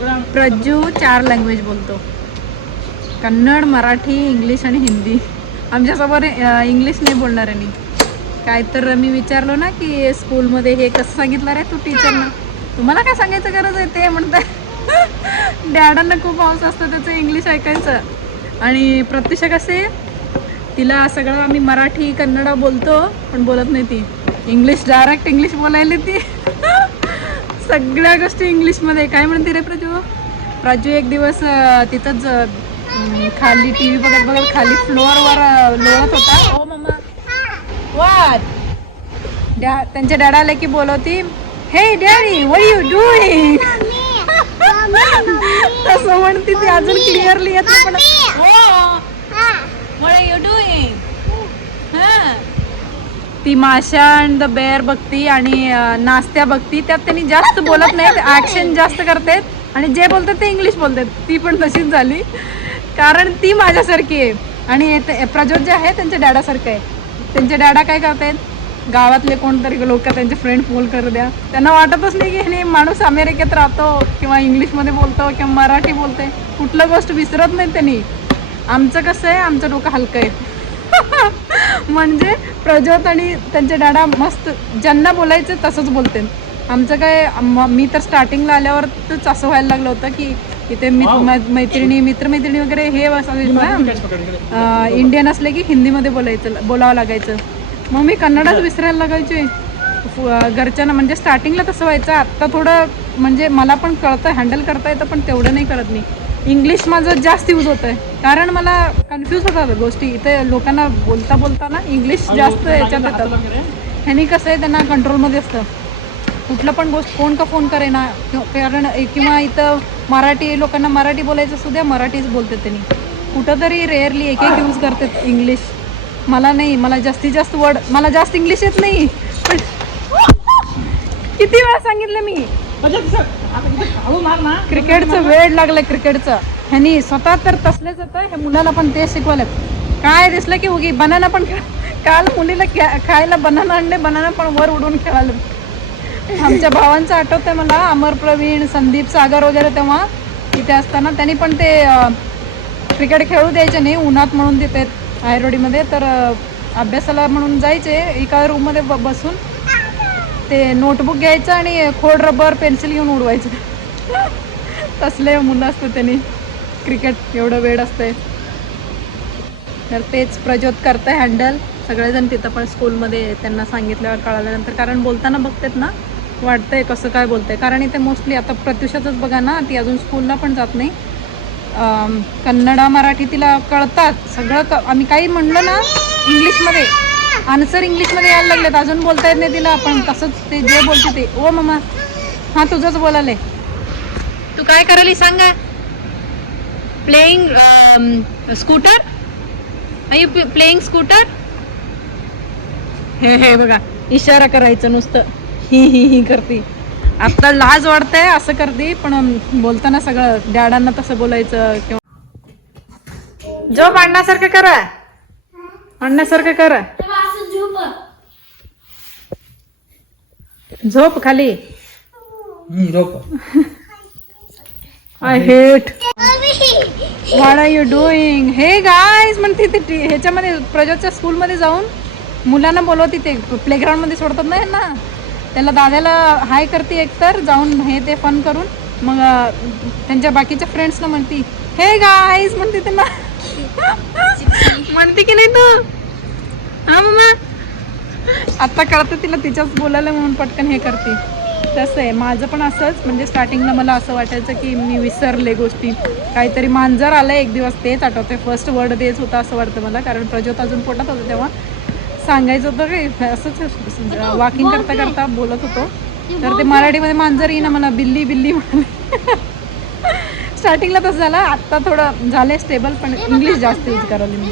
प्रज्जू चार लँग्वेज बोलतो. कन्नड मराठी इंग्लिश आणि हिंदी. आमच्यासमोर इंग्लिश नाही बोलणार आणि काय तर मी विचारलो ना की स्कूलमध्ये हे कसं सांगितलं रे तू टीचरना? तुम्हाला काय सांगायचं गरज आहे? ते म्हणतं डॅडांना खूप हौस असतं त्याचं इंग्लिश ऐकायचं. आणि प्रत्यक्ष कसे तिला सगळं आम्ही मराठी कन्नडा बोलतो पण बोलत नाही ती. इंग्लिश डायरेक्ट इंग्लिश बोलायला ती. सगळ्या गोष्टी इंग्लिशमध्ये काय म्हणते रे प्रजू प्राजू एक दिवस तिथंच खाली टी व्ही बघत बघत खाली फ्लोअरवर लोळत होता. ओ मम्मा. वाट डॅ त्यांच्या डॅडाला की बोलवती हे डॅडी वॉट यू डुईंग तसं म्हणते ती अजून क्लिअरली येत नाही पण यू डुईंग ती माशा अँड द बेअर बघती आणि नास्त्या बघती त्यात त्यांनी जास्त बोलत नाहीत ऍक्शन जास्त करतात आणि जे बोलतात ते इंग्लिश बोलतात. ती पण तशीच झाली. कारण ती माझ्यासारखी आहे. आणि प्रज्योत जे आहे त्यांच्या डॅडासारखं आहे. त्यांचे डॅडा काय करतायत? गावातले कोणतरी लोक त्यांचे फ्रेंड फोन करू द्या. त्यांना वाटतच नाही की हे माणूस अमेरिकेत राहतो किंवा इंग्लिशमध्ये बोलतो किंवा मराठी बोलते कुठलं गोष्ट विसरत नाही त्यांनी. आमचं कसं आहे? आमचं डोकं हलकं आहे. म्हणजे प्रज्योत आणि त्यांचे डॅडा मस्त ज्यांना बोलायचं तसंच बोलते आमचं काय म- तर स्टार्टिंगला आल्यावर तर असं व्हायला लागलं होतं की इथे मैत्रिणी मित्रमैत्रिणी वगैरे हे असायचे ना. अं, इंडियन असले की हिंदीमध्ये बोलायचं बोलावं लागायचं. मग मी कन्नडच विसरायला लागायचे. घरच्यांना म्हणजे स्टार्टिंगला तसं व्हायचं. आत्ता थोडं म्हणजे मला पण कळतं हँडल करता येतं पण तेवढं नाही करत मी. इंग्लिश माझं जास्त यूज होतं आहे कारण मला कन्फ्यूज होतात गोष्टी. इथे लोकांना बोलता बोलता ना इंग्लिश जास्त याच्यात येतात ह्यानी कसं आहे त्यांना कंट्रोलमध्ये असतं. कुठलं पण गोष्ट कोण का फोन करे ना कारण किंवा इथं मराठी लोकांना मराठी बोलायचं असू द्या मराठीच बोलतात त्यांनी. कुठंतरी रेअरली एक एक यूज करतात इंग्लिश मला नाही मला जास्तीत जास्त वर्ड मला जास्त इंग्लिश येत नाही. पण किती वेळा सांगितलं मी. क्रिकेटचं वेळ लागलं क्रिकेटचं. ह्यानी स्वतः तर तसलेच होतं हे मुलाला पण ते शिकवलं काय दिसलं की उगी बनाना पण काल मुलीला खायला बनाना आणले बनाना पण वर उडून खेळालं. आमच्या भावांचं आठवतंय मला अमर प्रवीण संदीप सागर वगैरे तेव्हा तिथे असताना त्यांनी पण ते क्रिकेट खेळू द्यायचे नाही उन्हात म्हणून तिथे आयरोडीमध्ये तर अभ्यासाला म्हणून जायचे एका रूममध्ये ब बसून ते नोटबुक घ्यायचं आणि खोड रबर पेन्सिल घेऊन उडवायचं. तसले मुलं असतं त्यांनी. क्रिकेट एवढं वेळ असतंय. तर तेच प्रज्योत करतंय हँडल सगळेजण तिथं पण स्कूलमध्ये त्यांना सांगितल्यावर कळाल्यानंतर कारण बोलताना बघतात ना वाटतंय कसं काय बोलतंय. कारण इथे मोस्टली आता प्रत्युषाचंच बघा ना ती अजून स्कूलला पण जात नाही. कन्नडा मराठी तिला कळतात. सगळं क आम्ही काही म्हणलं ना इंग्लिशमध्ये आन्सर इंग्लिशमध्ये यायला लागलेत. अजून बोलता येत नाही तिला. आपण तसंच ते जे बोलते ते. ओ मामा. हां तुझंच बोलाले. तू काय करायली सांगा? Playing scooter I you playing scooter हे हे बघा. इशारा करायचं नुसतं. ही ही ही करते. आता लाज वाटतंय असं करते. पण बोलताना सगळं डॅडांना तसं बोलायचं किंवा झोप आणण्यासारखं करा. आणण्यासारखं करा. झोप खाली. I hate what are you doing हे गायज म्हणते ते ह्याच्यामध्ये प्रज्योतच्या स्कूलमध्ये जाऊन मुलांना बोलवते ते. प्लेग्राऊंडमध्ये सोडतात ना यांना. त्याला दादाला हाय करते एकतर जाऊन हे ते फन करून. मग त्यांच्या बाकीच्या फ्रेंड्सला म्हणती हे गायज म्हणते त्यांना. म्हणते की नाही तू? हा मम्मा आता कळतं तिला तिच्याच बोलायला म्हणून पटकन हे करते. तसं आहे. माझं पण असंच. म्हणजे स्टार्टिंगला मला असं वाटायचं की मी विसरले गोष्टी. काहीतरी मांजर आलं एक दिवस तेच आठवते फर्स्ट वर्ड तेच होतं असं वाटतं मला. कारण प्रज्योत अजून पोटात होतं तेव्हा. सांगायचं होतं की असंच वॉकिंग करता करता बोलत होतो. तर ते मराठीमध्ये मांजर येईना मला बिल्ली बिल्ली म्हणाले स्टार्टिंगला तसं झालं. आत्ता थोडं झालंय स्टेबल पण इंग्लिश जास्त यूज करायला मी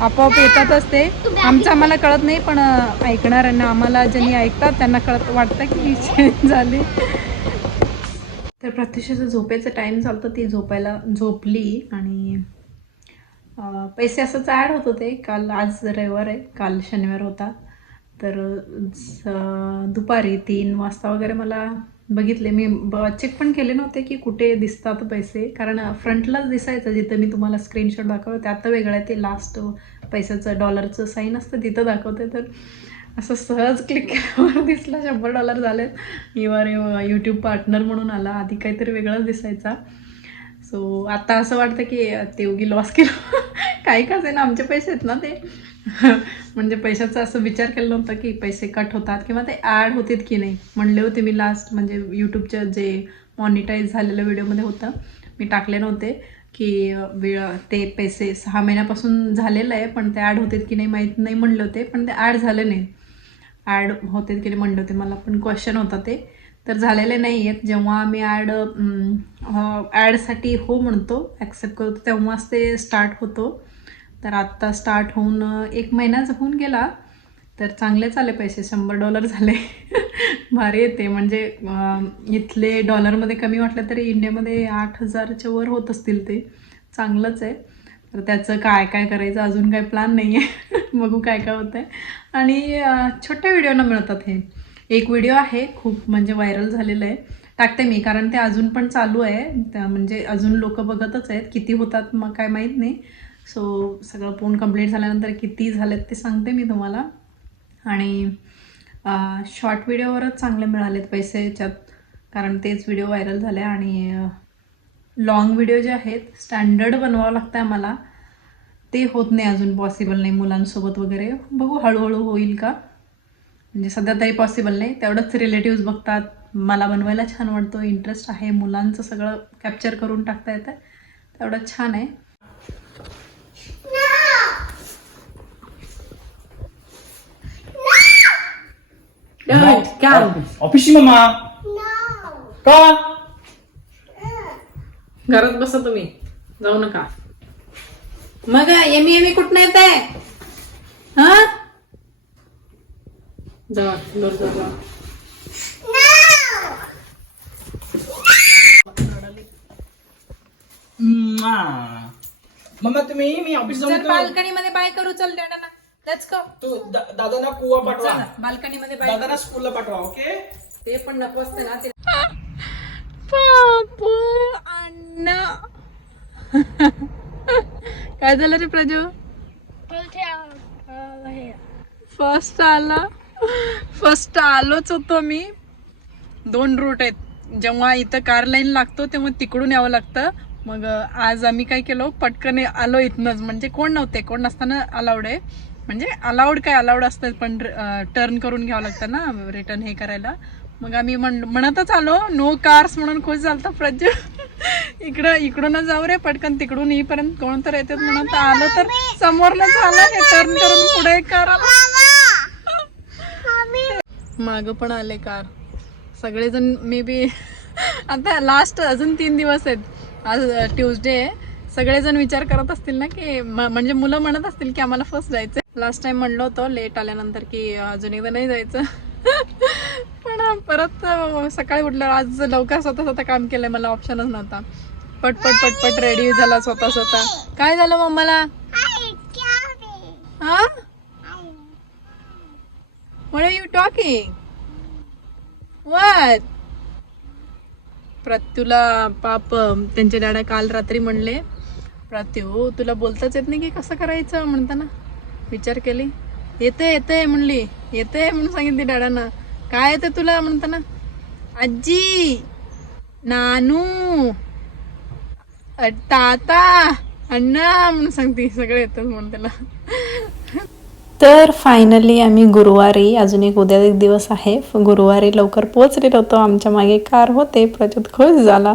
आपोआप येतातच ते आमचं आम्हाला कळत नाही पण ऐकणाऱ्यांना आम्हाला ज्यांनी ऐकतात त्यांना कळत वाटतं की ही चेंज झाली. तर प्रत्यक्षाचं झोपायचं टाईम चालतं ती झोपायला झोपली आणि पैसे असंच ॲड होत होते. काल आज रविवार आहे. काल शनिवार होता. तर दुपारी तीन वाजता वगैरे मला बघितले. मी चेक पण केले नव्हते की कुठे दिसतात पैसे. कारण फ्रंटलाच दिसायचं जिथं मी तुम्हाला स्क्रीनशॉट दाखवते आता वेगळं आहे. ते लास्ट पैशाचं डॉलरचं साईन असतं तिथं दाखवते तर असं सहज क्लिक केल्यावर दिसलं. शंभर डॉलर झालेत. युआर यूट्यूब पार्टनर म्हणून आला. आधी काहीतरी वेगळंच दिसायचा. सो आता असं वाटतं की ते उगी लॉस केलं. काही का ना आमचे पैसे आहेत ना ते. म्हणजे पैशाचा असं विचार केला नव्हता की पैसे कट होतात किंवा ते ॲड होतात की नाही. म्हणले होते मी लास्ट म्हणजे यूट्यूबच्या जे मॉनिटाईज झालेल्या व्हिडिओमध्ये होतं मी टाकले नव्हते की वेळ ते पैसे सहा महिन्यापासून झालेलं आहे पण ते ॲड होतात की नाही माहीत नाही म्हणले होते पण ते ॲड झाले नाही. ॲड होते की नाही म्हणले होते मला पण क्वेश्चन होता ते. तर झालेले नाही आहेत. जेव्हा आम्ही ॲड ॲडसाठी हो म्हणतो ॲक्सेप्ट करतो तेव्हाच ते स्टार्ट होतो. तर आत्ता स्टार्ट होऊन एक महिनाच होऊन गेला. तर चांगलेच आले पैसे. शंभर डॉलर झाले. भारी येते म्हणजे इथले डॉलरमध्ये कमी वाटलं तरी इंडियामध्ये आठ हजारच्या वर होत असतील ते. चांगलंच आहे. तर त्याचं काय काय करायचं? अजून काही प्लॅन नाही आहे बघू काय काय होतं आहे आणि छोट्या व्हिडिओना मिळतात हे. एक व्हिडिओ आहे खूप म्हणजे व्हायरल झालेलं आहे. टाकते मी कारण ते अजून पण चालू आहे. त्या म्हणजे अजून लोक बघतच आहेत किती होतात मग काय माहीत नाही. सो सगळं पूर्ण कंप्लीट झाल्यानंतर किती झालेत ते सांगते मी तुम्हाला. आणि शॉर्ट व्हिडिओवरच चांगले मिळालेत पैसे याच्यात कारण तेच व्हिडिओ व्हायरल झाले. आणि लॉंग व्हिडिओ जे आहेत स्टँडर्ड बनवावं लागतं आहे मला ते होत नाही अजून पॉसिबल नाही मुलांसोबत वगैरे. बघू हळूहळू होईल का? म्हणजे सध्या तरी पॉसिबल नाही. तेवढंच रिलेटिव्स बघतात. मला बनवायला छान वाटतो. इंटरेस्ट आहे. मुलांचं सगळं कॅप्चर करून टाकता येतं. तेवढं छान आहे. ऑफिसची मम्मा का घरात बसा तुम्ही. जाऊ नका. मग एमी एमी कुठं येत आहे हा? जा जा जा. मम्मा तुम्ही मी ऑफिस चल जाऊन बाल्कनी मध्ये बाय करू चल डॅडाना लेट्स गो तू दा- दादांना कुवा पाठवा. बाल्कनी मध्ये बाय दादांना स्कूलला पाठवा ओके ते पण नको असते ना ते. पापू अण्णा. काय झालं रे प्रजो फर्स्ट आला. फर्स्ट आलोच होतो मी. दोन रूट आहेत. जेव्हा इथं कार लाईन लागतो तेव्हा तिकडून यावं लागतं. मग आज आम्ही काय केलो? पटकन आलो इथनंच. म्हणजे कोण नव्हते? कोण नसताना अलाउड आहे. म्हणजे अलाउड काय? अलाउड असतं पण टर्न करून घ्यावं लागतं ना रिटर्न हे करायला. मग आम्ही म्हण म्हणतच आलो नो कार्स म्हणून खुश झालता प्रज्ज इकडं इकडून जाऊ रे पटकन तिकडून येईपर्यंत कोण तर येतात म्हणून. तर आलो तर समोरनं झालं हे टर्न करून पुढे करा माग पण आले कार. सगळेजण मे बी आता लास्ट अजून तीन दिवस आहेत. आज ट्युजडे आहे. सगळेजण विचार करत असतील ना की म्हणजे मुलं म्हणत असतील की आम्हाला फर्स्ट जायचं लास्ट टाइम म्हणलो होतो लेट आल्यानंतर की अजून एकदा नाही जायचं. पण परत सकाळी उठल्यावर आज लवकर स्वतः स्वतः काम केलंय मला ऑप्शनच नव्हता. पटपट पटपट रेडी झाला स्वतः स्वतः. काय झालं मम्माला? हा? What are you talking? What? प्रत्यूला पाप त्यांचे डॅडा काल रात्री म्हणले प्रत्यू तुला बोलताच येत नाही की कसं करायचं? म्हणताना विचार केली. येते येते म्हणली. येते म्हणून सांगितली डॅडांना काय येते तुला? म्हणताना. आजी नानू ताता अण्णा म्हणून सांगते. सगळे येतात म्हणून त्याला. तर फायनली आम्ही गुरुवारी अजून एक उद्या एक दिवस आहे गुरुवारी लवकर पोचलेलो होतो. आमच्या मागे कार होते प्रजोत खुश झाला.